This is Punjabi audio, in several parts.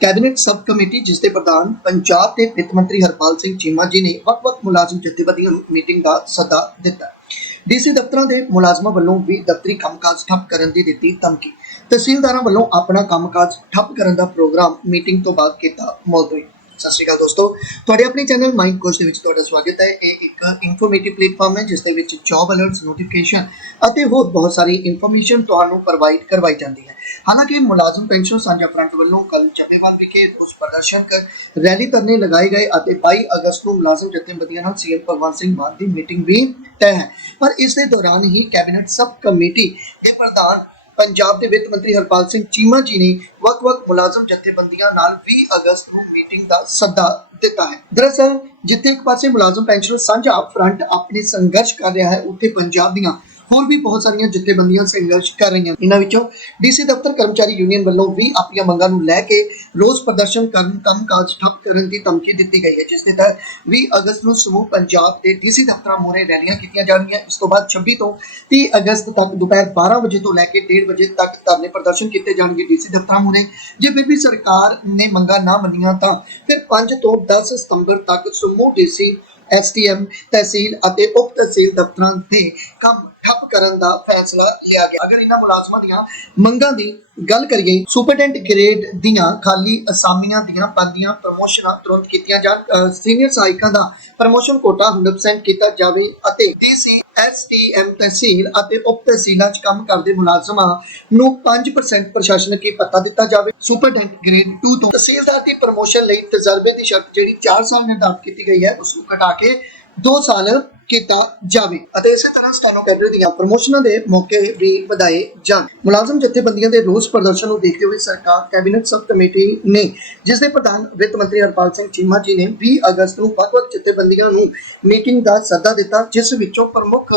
ਕੈਬਨਿਟ ਸਬ ਕਮੇਟੀ, ਜਿਸ ਦੇ ਪ੍ਰਧਾਨ ਪੰਜਾਬ ਦੇ ਵਿੱਤ ਮੰਤਰੀ ਹਰਪਾਲ ਸਿੰਘ ਚੀਮਾ ਜੀ ਨੇ ਵੱਖ-ਵੱਖ ਮੁਲਾਜ਼ਮ ਜਥੇਬੰਦੀਆਂ ਨੂੰ ਮੀਟਿੰਗ ਦਾ ਸੱਦਾ ਦਿੱਤਾ। ਡੀਸੀ ਦਫ਼ਤਰਾਂ ਦੇ ਮੁਲਾਜ਼ਮਾਂ ਵੱਲੋਂ ਵੀ ਦਫ਼ਤਰੀ ਕੰਮਕਾਜ ਠੱਪ ਕਰਨ ਦੀ ਦਿੱਤੀ ਧਮਕੀ। ਤਹਿਸੀਲਦਾਰਾਂ ਵੱਲੋਂ ਆਪਣਾ ਕੰਮਕਾਜ ਠੱਪ ਕਰਨ ਦਾ ਪ੍ਰੋਗਰਾਮ ਮੀਟਿੰਗ ਤੋਂ ਬਾਅਦ ਕੀਤਾ ਮੁਲਤਵੀ। ਸਤਿ ਸ਼੍ਰੀ ਅਕਾਲ ਦੋਸਤੋ। ਤੁਹਾਡੇ ਆਪਣੇ ਚੈਨਲ ਮਾਈਂਡ ਕੋਚ ਦੇ ਵਿੱਚ ਤੁਹਾਡਾ ਸਵਾਗਤ ਹੈ। ਇਹ ਇੱਕ ਇਨਫੋਰਮੇਟਿਵ ਪਲੇਟਫਾਰਮ ਹੈ, ਜਿਸ ਦੇ ਵਿੱਚ ਜੌਬ ਅਲਰਟਸ ਨੋਟੀਫਿਕੇਸ਼ਨ ਅਤੇ ਹੋਰ ਬਹੁਤ ਸਾਰੀ ਇਨਫੋਰਮੇਸ਼ਨ ਤੁਹਾਨੂੰ ਪ੍ਰੋਵਾਈਡ ਕਰਵਾਈ ਜਾਂਦੀ ਹੈ। ਹਾਲਾਂਕਿ ਮੁਲਾਜ਼ਮ ਪੈਨਸ਼ਨ ਸਾਂਝਾ ਫਰੰਟ ਵੱਲੋਂ ਕੱਲ ਚੱਬੇਵਾਲ ਵਿਖੇ ਉਸ ਪ੍ਰਦਰਸ਼ਨ ਕਰ ਰੈਲੀ ਕਰਨੇ ਲਗਾਏ ਗਏ ਅਤੇ 22 ਅਗਸਤ ਨੂੰ ਮੁਲਾਜ਼ਮ ਜਥੇਬੰਦੀਆਂ ਨਾਲ ਸੀਐਮ ਭਗਵੰਤ ਸਿੰਘ ਮਾਨ ਦੀ ਮੀਟਿੰਗ ਵੀ ਤੈਅ ਹੈ। ਪਰ ਇਸ ਦੇ ਦੌਰਾਨ ਹੀ ਕੈਬਨਿਟ ਸਬ ਕਮੇਟੀ ਦੇ ਪ੍ਰਧਾਨ ਪੰਜਾਬ ਦੇ ਵਿੱਤ ਮੰਤਰੀ ਹਰਪਾਲ ਸਿੰਘ ਚੀਮਾ ਜੀ ਨੇ ਵੱਖ-ਵੱਖ ਮੁਲਾਜ਼ਮ ਜਥੇਬੰਦੀਆਂ ਨਾਲ 20 ਅਗਸਤ ਨੂੰ ਮੀਟਿੰਗ ਦਾ ਸੱਦਾ ਦਿੱਤਾ ਹੈ। ਦਰਅਸਲ, ਜਿੱਥੇ ਇੱਕ ਪਾਸੇ ਮੁਲਾਜ਼ਮ ਪੈਨਸ਼ਨਰ ਸਾਂਝਾ ਫਰੰਟ ਆਪਣੇ ਸੰਘਰਸ਼ ਕਰ ਰਿਹਾ ਹੈ, ਉੱਥੇ ਪੰਜਾਬ ਦੀਆਂ ਹੋਰ ਵੀ ਬਹੁਤ ਸਾਰੀਆਂ ਜਥੇਬੰਦੀਆਂ ਸੰਘਰਸ਼ ਕਰ ਰਹੀਆਂ ਇਹਨਾਂ ਵਿੱਚੋਂ ਡੀਸੀ ਦਫ਼ਤਰ ਕਰਮਚਾਰੀ ਯੂਨੀਅਨ ਵੱਲੋਂ ਵੀ ਆਪਣੀਆਂ ਮੰਗਾਂ ਨੂੰ ਲੈ ਕੇ ਰੋਜ਼ ਪ੍ਰਦਰਸ਼ਨ ਕਰਨ, ਕੰਮਕਾਜ ਠੱਪ ਕਰਨ ਦੀ ਧਮਕੀ ਦਿੱਤੀ ਗਈ ਹੈ, ਜਿਸ ਦੇ ਤਹਿਤ 20 ਅਗਸਤ ਨੂੰ ਸਮੂਹ ਪੰਜਾਬ ਦੇ ਡੀਸੀ ਦਫ਼ਤਰਾਂ ਮੂਹਰੇ ਰੈਲੀਆਂ ਕੀਤੀਆਂ ਜਾਣਗੀਆਂ। ਇਸ ਤੋਂ ਬਾਅਦ 26 ਤੋਂ 30 ਅਗਸਤ ਤੱਕ ਦੁਪਹਿਰ 12 ਵਜੇ ਤੋਂ ਲੈ ਕੇ 1:30 ਵਜੇ ਤੱਕ ਧਰਨੇ ਪ੍ਰਦਰਸ਼ਨ ਕੀਤੇ ਜਾਣਗੇ ਡੀਸੀ ਦਫ਼ਤਰਾਂ ਮੂਹਰੇ। ਜੇ ਫਿਰ ਵੀ ਸਰਕਾਰ ਨੇ ਮੰਗਾਂ ਨਾ ਮੰਨੀਆਂ ਤਾਂ ਫਿਰ 5 ਤੋਂ 10 ਸਤੰਬਰ ਤੱਕ ਸਮੂਹ ਡੀਸੀ ਐਸਟੀਐਮ ਤਹਿਸੀਲ ਅਤੇ ਉਪ ਤਹਿਸੀਲ ਦਫ਼ਤਰਾਂ ਦੇ ਕੰਮ ਠੱਪ ਕਰਨ ਦਾ ਫੈਸਲਾ ਲਿਆ ਗਿਆ। ਅਗਰ ਇਹਨਾਂ ਮੁਲਾਜ਼ਮਾਂ ਦੀਆਂ ਮੰਗਾਂ ਦੀ ਗੱਲ ਕਰੀਏ, ਸੁਪਰਡੈਂਟ ਗ੍ਰੇਡ ਦੀਆਂ ਖਾਲੀ ਅਸਾਮੀਆਂ ਦੀਆਂ ਪਦ ਪ੍ਰਮੋਸ਼ਨਾਂ ਤੁਰੰਤ ਕੀਤੀਆਂ ਜਾਣ ਸੀਨੀਅਰ ਸਹਾਇਕਾਂ ਦਾ ਪ੍ਰਮੋਸ਼ਨ ਕੋਟਾ 100% ਕੀਤਾ ਜਾਵੇ ਅਤੇ ਡੀਸੀ ਐਸਟੀਐਮ ਤਹਿਸੀਲ ਅਤੇ ਉਪ ਤਹਿਸੀਲਾਂ 'ਚ ਕੰਮ ਕਰਦੇ ਮੁਲਾਜ਼ਮਾਂ ਨੂੰ 5% ਪ੍ਰਸ਼ਾਸਨਿਕੀ ਭੱਤਾ ਦਿੱਤਾ ਜਾਵੇ। ਸੁਪਰਡੈਂਟ ਗ੍ਰੇਡ 2 ਤੋਂ ਤਹਿਸੀਲਦਾਰ ਦੀ ਪ੍ਰਮੋਸ਼ਨ ਲਈ ਤਜਰਬੇ ਦੀ ਸ਼ਰਤ ਜਿਹੜੀ 4 ਸਾਲ ਨਿਰਧਾਰਿਤ ਕੀਤੀ ਗਈ ਹੈ, ਉਸ ਨੂੰ ਘਟਾ ਕੇ 2 ਸਾਲ ਕੀਤਾ ਜਾਵੇ ਅਤੇ ਇਸੇ ਤਰ੍ਹਾਂ ਸਟੈਨੋ ਕੈਡਰ ਦੀਆਂ ਪ੍ਰਮੋਸ਼ਨਾਂ ਦੇ ਮੌਕੇ ਵੀ ਵਧਾਏ ਜਾਣ। ਮੁਲਾਜ਼ਮ ਜਥੇਬੰਦੀਆਂ ਦੇ ਰੋਸ ਪ੍ਰਦਰਸ਼ਨ ਨੂੰ ਦੇਖਦੇ ਹੋਏ ਸਰਕਾਰ, ਕੈਬਨਿਟ ਸਬ ਕਮੇਟੀ ਨੇ, ਜਿਸ ਦੇ ਪ੍ਰਧਾਨ ਵਿੱਤ ਮੰਤਰੀ ਹਰਪਾਲ ਸਿੰਘ ਚੀਮਾ ਜੀ ਨੇ 20 ਅਗਸਤ ਨੂੰ ਵੱਖ-ਵੱਖ ਜਥੇਬੰਦੀਆਂ ਨੂੰ ਮੀਟਿੰਗ ਦਾ ਸੱਦਾ ਦਿੱਤਾ, ਜਿਸ ਵਿੱਚੋਂ ਪ੍ਰਮੁੱਖ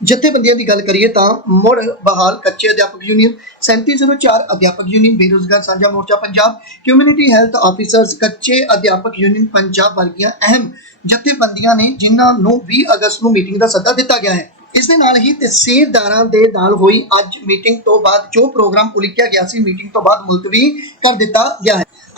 ਜਥੇਬੰਦੀਆਂ ਦੀ ਗੱਲ ਕਰੀਏ ਤਾਂ ਮੁੜ ਬਹਾਲ ਕੱਚੇ ਅਧਿਆਪਕ ਯੂਨੀਅਨ 3704 ਅਧਿਆਪਕ ਯੂਨੀਅਨ, ਬੇਰੋਜ਼ਗਾਰ ਸਾਂਝਾ ਮੋਰਚਾ ਪੰਜਾਬ ਕਮਿਊਨਿਟੀ ਹੈਲਥ ਆਫੀਸਰਸ ਕੱਚੇ ਅਧਿਆਪਕ ਯੂਨੀਅਨ ਪੰਜਾਬ ਵਰਗੀਆਂ ਅਹਿਮ ਜਥੇਬੰਦੀਆਂ ਨੇ ਜਿਨ੍ਹਾਂ ਨੂੰ 20 ਅਗਸਤ ਨੂੰ ਮੀਟਿੰਗ ਦਾ ਸੱਦਾ ਦਿੱਤਾ ਗਿਆ ਹੈ। ਇਸ ਦੇ ਨਾਲ ਹੀ ਤਹਿਸੀਲਦਾਰਾਂ ਦੇ ਨਾਲ ਹੋਈ ਅੱਜ ਮੀਟਿੰਗ ਤੋਂ ਬਾਅਦ ਜੋ ਪ੍ਰੋਗਰਾਮ ਉਲੀਕਿਆ ਗਿਆ ਸੀ ਮੀਟਿੰਗ ਤੋਂ ਬਾਅਦ ਮੁਲਤਵੀ ਕਰ ਦਿੱਤਾ ਗਿਆ ਹੈ।